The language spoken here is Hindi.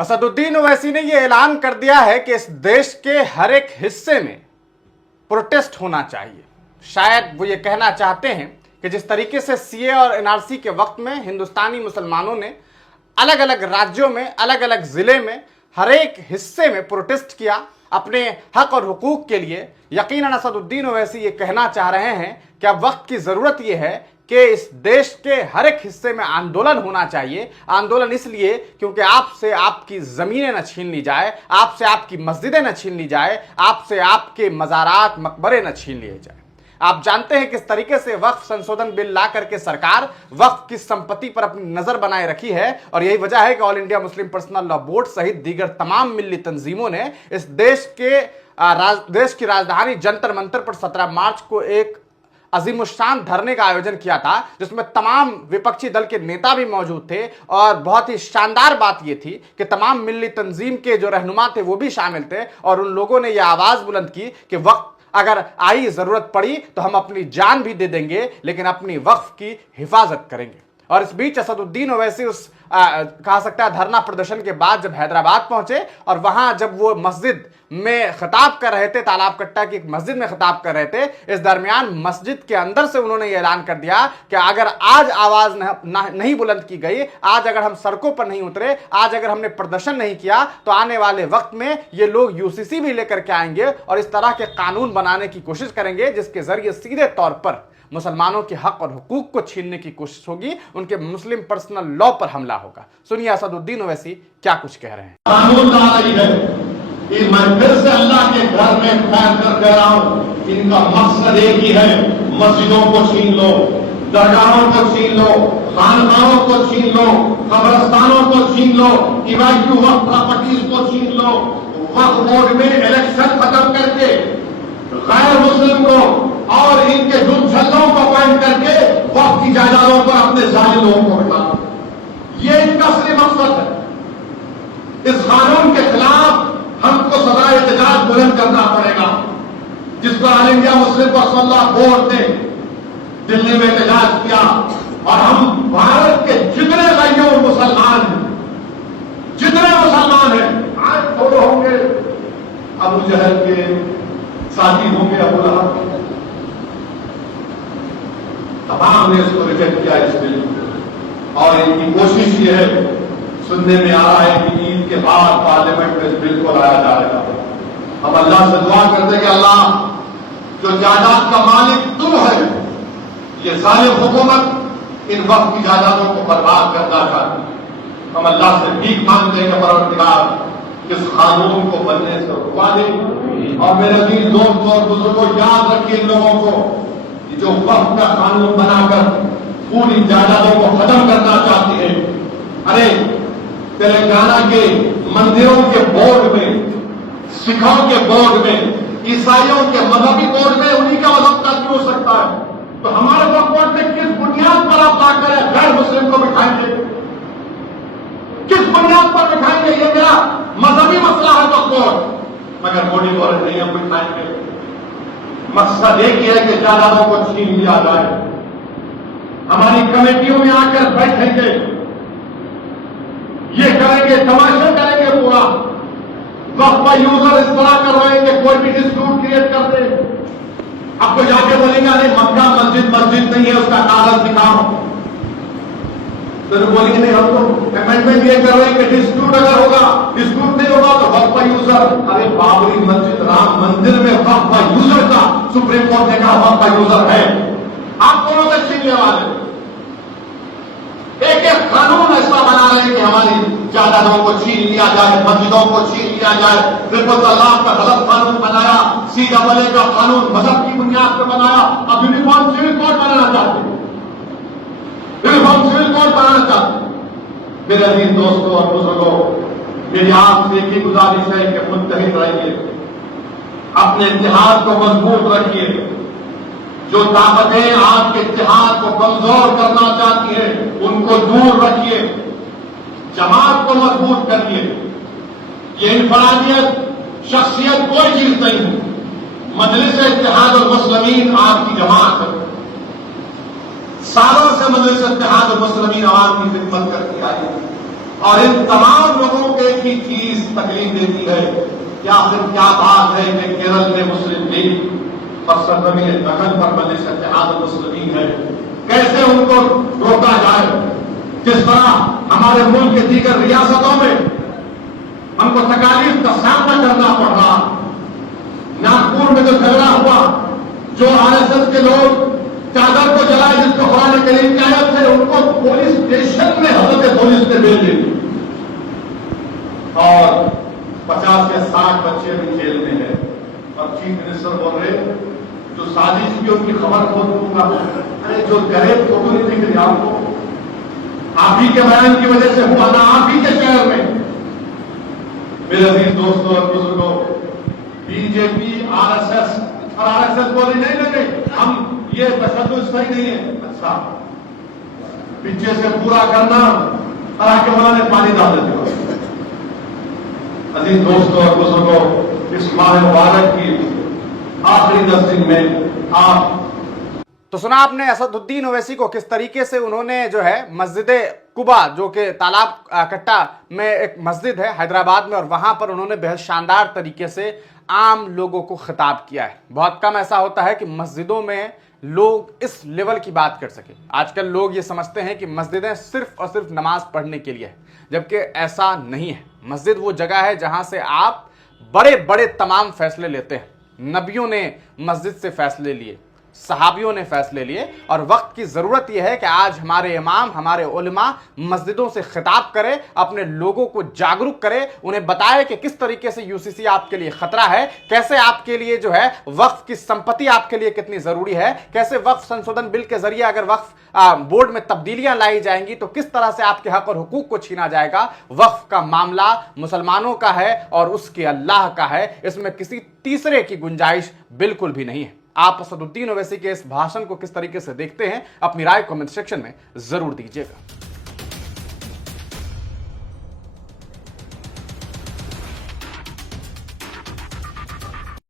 असदुद्दीन ओवैसी ने यह ऐलान कर दिया है कि इस देश के हर एक हिस्से में प्रोटेस्ट होना चाहिए। शायद वो ये कहना चाहते हैं कि जिस तरीके से सीए और एनआरसी के वक्त में हिंदुस्तानी मुसलमानों ने अलग अलग राज्यों में, अलग अलग जिले में, हर एक हिस्से में प्रोटेस्ट किया अपने हक और हुकूक के लिए, यकीनन असदुद्दीन ओवैसी ये कहना चाह रहे हैं कि अब वक्त की ज़रूरत ये है कि इस देश के हर एक हिस्से में आंदोलन होना चाहिए। आंदोलन इसलिए क्योंकि आपसे आपकी ज़मीनें न छीन ली जाए, आपसे आपकी मस्जिदें न छीन ली जाए, आपसे आपके मज़ारात मकबरे न छीन लिए जाए। आप जानते हैं किस तरीके से वक्फ संशोधन बिल ला करके सरकार वक्फ की संपत्ति पर अपनी नजर बनाए रखी है, और यही वजह है कि all India Muslim personal law board सहित दीगर तमाम मिल्ली तंजीमों ने इस देश की राजधानी जंतर मंतर पर 17 मार्च को एक अजीमुशान धरने का आयोजन किया था, जिसमें तमाम विपक्षी दल के नेता भी मौजूद थे। और बहुत ही शानदार बात यह थी कि तमाम मिल्ली तंजीम के जो रहनुमा थे वो भी शामिल थे, और उन लोगों ने यह आवाज बुलंद की कि वक्त अगर आई जरूरत पड़ी तो हम अपनी जान भी दे देंगे, लेकिन अपनी वक्फ की हिफाजत करेंगे। और इस बीच असदुद्दीन ओवैसी उस कहा सकता है धरना प्रदर्शन के बाद जब हैदराबाद पहुंचे और वहां जब वो मस्जिद में खिताब कर रहे थे, तालाब कट्टा की एक मस्जिद में खिताब कर रहे थे, इस दरमियान मस्जिद के अंदर से उन्होंने ये ऐलान कर दिया कि अगर आज आवाज नहीं बुलंद की गई, आज अगर हम सड़कों पर नहीं उतरे, आज अगर हमने प्रदर्शन नहीं किया, तो आने वाले वक्त में ये लोग यूसीसी भी लेकर के आएंगे और इस तरह के कानून बनाने की कोशिश करेंगे जिसके जरिए सीधे तौर पर मुसलमानों के हक और हुकूक को छीनने की कोशिश होगी, उनके मुस्लिम पर्सनल लॉ पर हमला होगा। सुनिए असदुद्दीन ओवैसी क्या कुछ कह रहे हैं। कानून ला रही है कि मैं फिर से अल्लाह के घर में फैल कर कह रहा हूं, इनका मकसद एक ही है, मस्जिदों को छीन लो, दरगाहों को छीन लो, खानकाहों को छीन लो, कब्रस्तानों को छीन लो, इवाक्यू वक्फ प्रॉपर्टीज को छीन लो, वक्फ बोर्ड में इलेक्शन खत्म करके गैर मुस्लिम को और इनके झुलझलों को अपॉइंट करके वक्फ की जायदादों पर अपने जालिम लोगों को बिठा, ये इनका असली मकसद है। इस कानून के खिलाफ हमको सदा एहतजाज बुलंद करना पड़ेगा, जिसको all India Muslim personal law board ने दिल्ली में एहतजाज किया। और हम भारत के जितने गैर मुसलमान हैं, जितने मुसलमान हैं, आज थोड़े होंगे अबू जहल के साथी होंगे, अबू लहब, तमाम ने इसको रिजेक्ट किया इस बिल को। और इनकी कोशिश ये है, सुनने में आ रहा है कि ईद के बाद पार्लियामेंट में इस बिल को लाया जाएगा। हम अल्लाह से दुआ करते हैं कि अल्लाह, जो जायदाद का मालिक तू है, ये जालिम हुकूमत इन वक्त की जायदादों को बर्बाद करना चाहती है। हम अल्लाह से भीख मांगते हैं कि परवरदिगार इस कानून को बनने से रुकवा दे। और मेरे अजीज दोस्तों और बुजुर्गों, याद रखिए इन लोगों को, जो वक्फ का कानून बनाकर पूरी जायदादों को खत्म करना चाहती है। अरे तेलंगाना के मंदिरों के बोर्ड में, सिखों के बोर्ड में, ईसाइयों के मजहबी बोर्ड में उन्हीं का मजहब का क्यों हो सकता है, तो हमारे वक्फ बोर्ड में किस बुनियाद पर आप लाकर गैर मुस्लिम को बिठाएंगे, किस बुनियाद पर बिठाएंगे? ये मेरा मजहबी मसला है वक्फ बोर्ड, मगर मोदी बोर्ड नहीं हम बिठाएंगे। मकसद एक ही है कि जायदादों को छीन लिया जाए। हमारी कमेटियों में आकर बैठेंगे, ये करेंगे, तमाशा करेंगे पूरा। वक्फ का यूजर इस तरह करवाएंगे, कोई भी डिस्प्यूट क्रिएट कर दे, आपको जाके बोलेंगे अरे मक्का मस्जिद नहीं है, उसका कागज दिखाओ, तो बोलेंगे नहीं हम तो अमेंडमेंट ये कर रहे हैं कि डिस्प्यूट अगर होगा, डिस्प्यूट नहीं होगा तो वक्फ का यूजर, अरे बाबरी मस्जिद राम मंदिर में वक्फ का यूजर का सुप्रीम कोर्ट ने कहा वक्फ का यूजर है, आप दोनों से छीनने वाले। एक एक कानून ऐसा बना रहे हैं कि हमारी जायदादों को छीन लिया जाए, मस्जिदों को छीन लिया जाए। ट्रिपल तलाक का गलत कानून बनाया, CAA का कानून मजहब की बुनियाद पर बनाया, अब यूनिफॉर्म सिविल कोड बनाना चाहते हैं, यूनिफॉर्म सिविल कोड बनाना चाहते हैं। मेरे अजीज दोस्तों और बुजुर्गों, मेरी आपसे एक ही गुजारिश है कि मुत्तहिद रहिए, अपने इत्तेहाद को मजबूत रखिए। जो ताकतें आपके इत्तेहाद को कमजोर करना चाहती है उनको दूर रखिए, जमात को मजबूत करिए। ये इनफरादियत, शख्सियत कोई चीज नहीं है। मजलिस इत्तेहाद और मुस्लिमीन आपकी जमात है, सालों से मजलिस इत्तेहाद और मुस्लिमीन आवाम की खिदमत करती आई है, और इन तमाम लोगों के एक ही तकलीफ देती है कि आखिर क्या बात है कि केरल में मुस्लिम लीग और सरजमीन दखन पर मजलिस इत्तेहाद मुस्लिमीन है, कैसे उनको रोका जाए। जिस तरह हमारे मुल्क के दीगर रियासतों में हमको तकालीफ का सामना करना पड़ रहा। नागपुर में जो झगड़ा हुआ, जो आरएसएस के लोग चादर को जलाए जिसको कुरान करीम की आयत थे, उनको पुलिस स्टेशन में हजरत पुलिस ने भेज दी और 50 या 60 बच्चे भी जेल में है। और चीफ मिनिस्टर बोल रहे जो साजिश की उनकी खबर खोल दूंगा। अरे जो करे तो नहीं दिख रही आपको, आप ही के बयान की वजह से हुआ ना, आप ही के शहर में। मेरे अजीज दोस्तों और बुजुर्गों, बीजेपी आरएसएस और आरएसएस बोले नहीं लगे हम ये तशद्दुद सही नहीं है। अच्छा, पीछे से पूरा करना और आके मौलाना ने पानी डाल देते हो। अजीज दोस्तों और बुजुर्गों, इस माह मुबारक की आखिरी 10 दिन में आप तो सुना आपने असदुद्दीन ओवैसी को किस तरीके से उन्होंने जो है मस्जिद कुबा, जो कि तालाब कट्टा में एक मस्जिद है हैदराबाद में, और वहां पर उन्होंने बेहद शानदार तरीके से आम लोगों को खिताब किया है। बहुत कम ऐसा होता है कि मस्जिदों में लोग इस लेवल की बात कर सके। आजकल लोग ये समझते हैं कि मस्जिदें सिर्फ और सिर्फ नमाज पढ़ने के लिए है, जबकि ऐसा नहीं है। मस्जिद वो जगह है जहां से आप बड़े बड़े तमाम फैसले लेते हैं। नबियों ने मस्जिद से फैसले लिए, सहाबियों ने फैसले लिए, और वक्त की जरूरत यह है कि आज हमारे इमाम, हमारे उलमा मस्जिदों से खिताब करें, अपने लोगों को जागरूक करें, उन्हें बताएं कि किस तरीके से यूसीसी आपके लिए खतरा है, कैसे आपके लिए जो है वक्फ की संपत्ति आपके लिए कितनी जरूरी है, कैसे वक्फ संशोधन बिल के जरिए अगर वक्फ बोर्ड में तब्दीलियां लाई जाएंगी तो किस तरह से आपके हक और हुकूक को छीना जाएगा। वक्फ का मामला मुसलमानों का है और उसके अल्लाह का है, इसमें किसी तीसरे की गुंजाइश बिल्कुल भी नहीं है। आप असदुद्दीन ओवैसी के इस भाषण को किस तरीके से देखते हैं, अपनी राय कमेंट सेक्शन में जरूर दीजिएगा।